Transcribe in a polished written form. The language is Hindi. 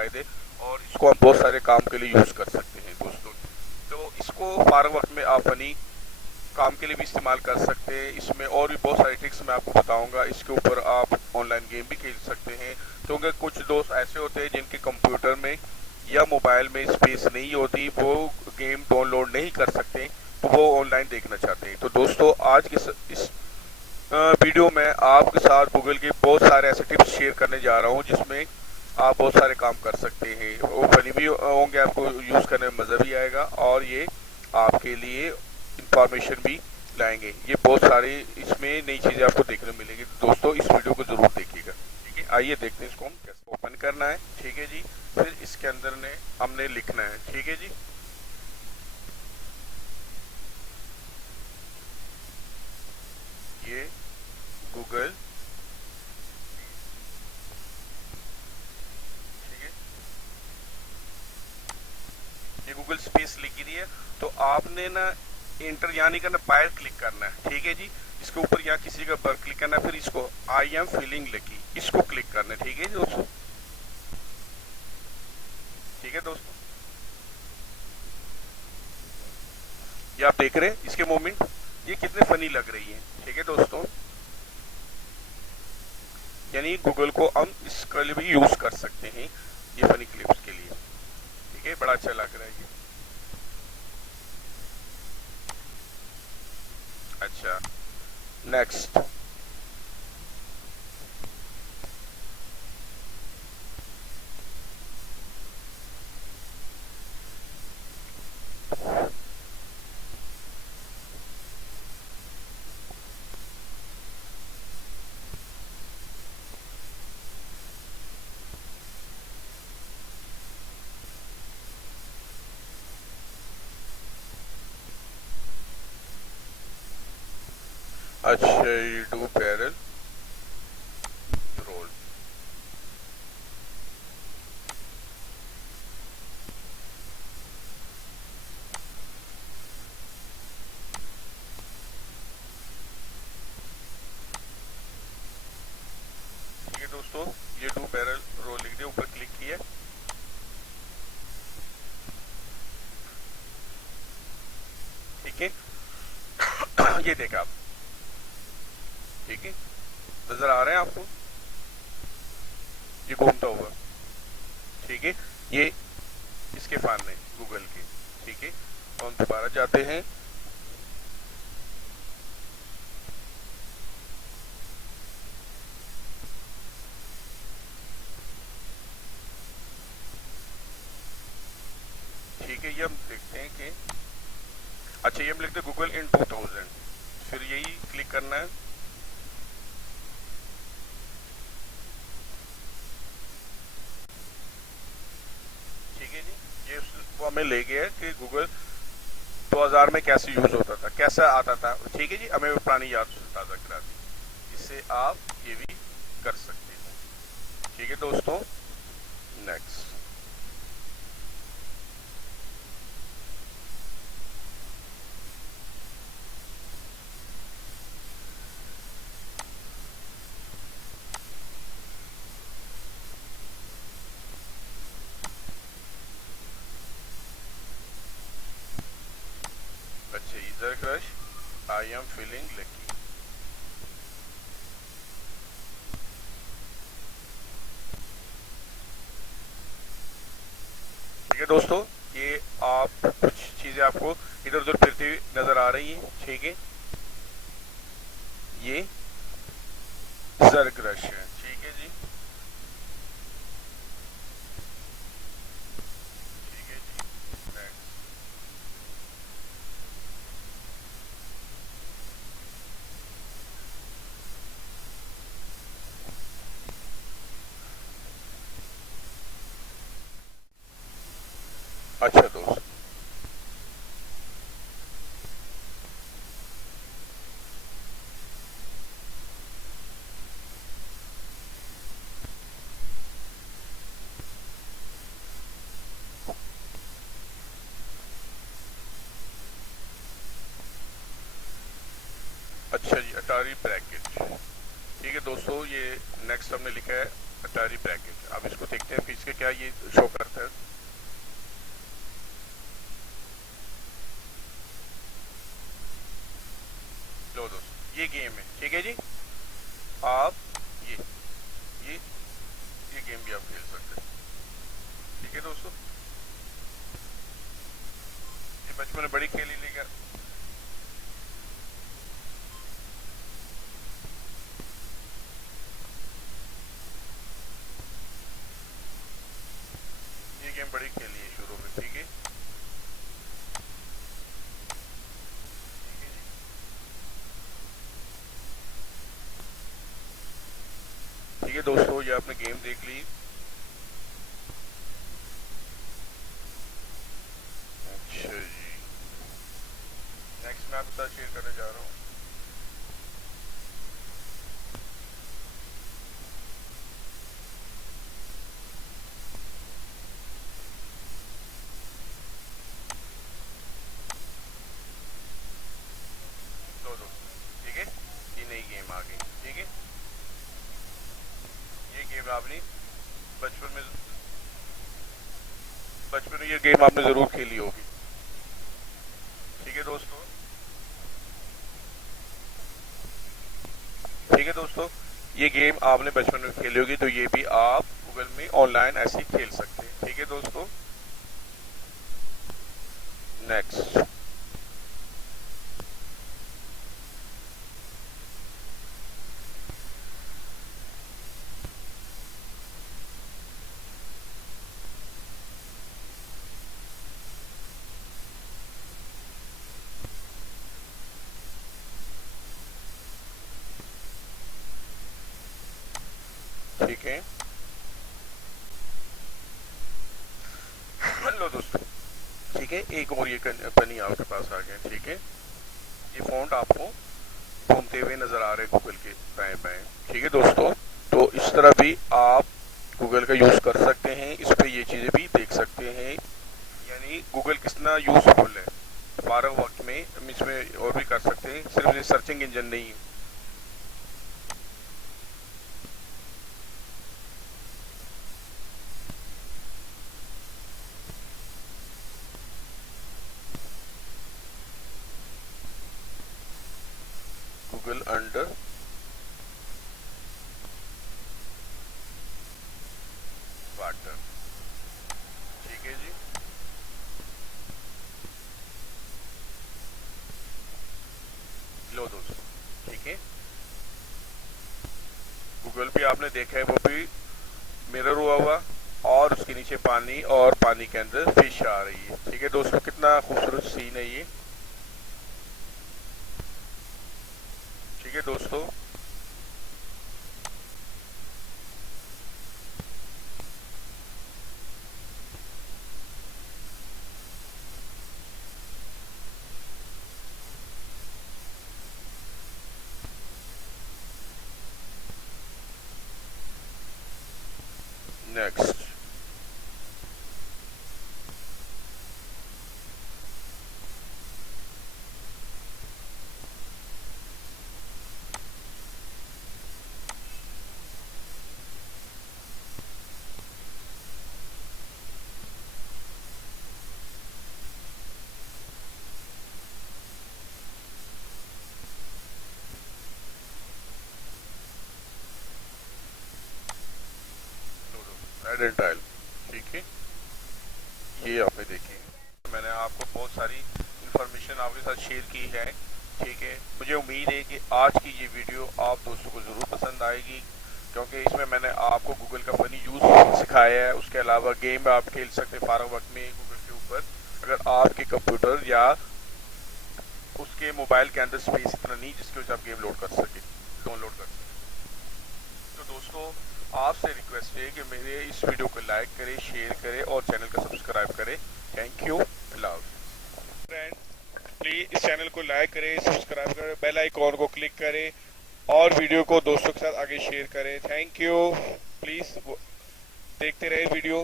फ़ायदे, और इसको हम बहुत सारे काम के लिए यूज़ कर सकते हैं दोस्तों। तो इसको फारग वक्त में आप फनी काम के लिए भी इस्तेमाल कर सकते हैं। इसमें और भी बहुत सारी ट्रिक्स मैं आपको बताऊंगा। इसके ऊपर आप ऑनलाइन गेम भी खेल सकते हैं, क्योंकि कुछ दोस्त ऐसे होते हैं जिनके कंप्यूटर में या मोबाइल में स्पेस नहीं होती, वो गेम डाउनलोड नहीं कर सकते, तो वो ऑनलाइन देखना चाहते हैं। तो दोस्तों आज की इस वीडियो में आपके साथ गूगल के बहुत सारे ऐसे टिप्स शेयर करने जा रहा हूँ, जिसमें आप बहुत सारे काम कर सकते हैं। वो फनी भी होंगे, आपको यूज़ करने में मज़ा भी आएगा, और ये आपके लिए इंफॉर्मेशन भी लाएंगे। ये बहुत सारी इसमें नई चीज़ें आपको देखने मिलेंगी। दोस्तों इस वीडियो को ज़रूर देखिएगा। ठीक है, आइए देखते हैं इसको हम कैसे ओपन करना है। ठीक है जी, फिर इसके अंदर ने हमने लिखना है। ठीक है जी, ये गूगल, ठीक है, ये गूगल स्पेस लिखी दी है। तो आपने ना इंटर यानी करना, बाहर क्लिक करना है। ठीक है जी, इसके ऊपर यहाँ किसी का पर क्लिक करना है, फिर इसको आई एम फीलिंग लकी, इसको क्लिक करना है। ठीक है दोस्तों, ठीक है दोस्तों, ये आप देख रहे हैं इसके मोमेंट, ये कितने फनी लग रही है। ठीक है दोस्तों, यानी गूगल को हम इसके लिए भी यूज कर सकते हैं, ये फनी क्लिप्स के लिए। ठीक है, बड़ा अच्छा लग रहा है ये। अच्छा, नेक्स्ट, अच्छा, ये डू बैरल रोल। ठीक है दोस्तों, ये डू बैरल रोल लिख दिया, ऊपर क्लिक किया। ठीक है, ये देखा आप। ठीक है, नजर आ रहे हैं आपको, ये घूमता हुआ। ठीक है, ये इसके फैन है गूगल के। ठीक है, तो हम दोबारा जाते हैं। ठीक है, ये हम देखते हैं कि अच्छा, ये हम लिखते हैं गूगल इन 2000, फिर यही क्लिक करना है। ठीक है जी, ये वो हमें ले गया है कि गूगल 2000 में कैसे यूज होता था, कैसा आता था। ठीक है जी, हमें वो पुरानी याद ताज़ा करा दी। इससे आप ये भी कर सकते हैं। ठीक है दोस्तों, नेक्स्ट, अच्छा, इधर crush, I am feeling lucky. ठीक है दोस्तों, ये आप कुछ चीजें आपको इधर उधर फिरती हुई नजर आ रही हैं। ठीक है, ये जरग्रश है। ठीक है जी, ठीक है जी, नेक्स्ट, अच्छा दोस्त, अच्छा जी, अटारी ब्रैकेट। ठीक है दोस्तों, ये नेक्स्ट हमने लिखा है अटारी ब्रैकेट। अब इसको देखते हैं कि इसके क्या ये शो करता है। लो दोस्तों ये गेम है, ठीक है जी। आप ये ये ये गेम भी आप खेल सकते हैं, ठीक है दोस्तों। ये बचपन में बड़ी खेली लेगा। ये गेम बड़ी खेली है शुरू में, ठीक है। ठीक है दोस्तों, ये आपने गेम देख ली। अच्छा जी, नेक्स्ट मैं आपके साथ शेयर करने जा रहा हूँ। लो दोस्तों, ठीक है, ये नई गेम आ गई, ठीक है। ये गेम आपने बचपन में ये गेम आपने जरूर खेली होगी, ठीक है दोस्तों। ठीक है दोस्तों, ये गेम आपने बचपन में खेली होगी, तो ये भी आप गूगल में ऑनलाइन ऐसे ही खेल सकते हैं, ठीक है दोस्तों। नेक्स्ट, ठीक है। लो दोस्तों, ठीक है, एक और ये बनी आपके पास आ गया, ठीक है। ये फॉन्ट आपको घूमते हुए नजर आ रहे हैं गूगल के दाएं बाएं, ठीक है दोस्तों। तो इस तरह भी आप गूगल का यूज कर सकते हैं, इस पे ये चीजें भी देख सकते हैं, यानी गूगल कितना यूजफुल है। फारग वक्त में हम इसमें और भी कर सकते हैं, सिर्फ ये सर्चिंग इंजन नहीं है। गूगल अंडर वाटर, ठीक है जी। लो दोस्तों, ठीक है, गूगल भी आपने देखा है, वो भी मिरर हुआ और उसके नीचे पानी और पानी के अंदर फिश आ रही है, ठीक है दोस्तों। कितना खूबसूरत सीन है ये, ठीक है दोस्तों। नेक्स्ट, एड एंड टाइल, ठीक है। ये आपने देखी, मैंने आपको बहुत सारी इंफॉर्मेशन आपके साथ शेयर की है, ठीक है। मुझे उम्मीद है कि आज की ये वीडियो आप दोस्तों को ज़रूर पसंद आएगी, क्योंकि इसमें मैंने आपको गूगल का फनी यूज़ सिखाया है। उसके अलावा गेम आप खेल सकते हैं फारग वक्त में गूगल के ऊपर, अगर आपके कंप्यूटर या उसके मोबाइल के अंदर स्पेस इतना नहीं जिसकी वजह से आप गेम लोड कर सके, डाउनलोड कर सके। तो दोस्तों, आपसे रिक्वेस्ट है कि मेरे इस वीडियो को लाइक करें, शेयर करें और चैनल को सब्सक्राइब करें। Thank you, love friend. Please इस चैनल को लाइक करें, सब्सक्राइब करें, बेल आइकॉन को क्लिक करें और वीडियो को दोस्तों के साथ आगे शेयर करें। थैंक यू, प्लीज देखते रहे वीडियो।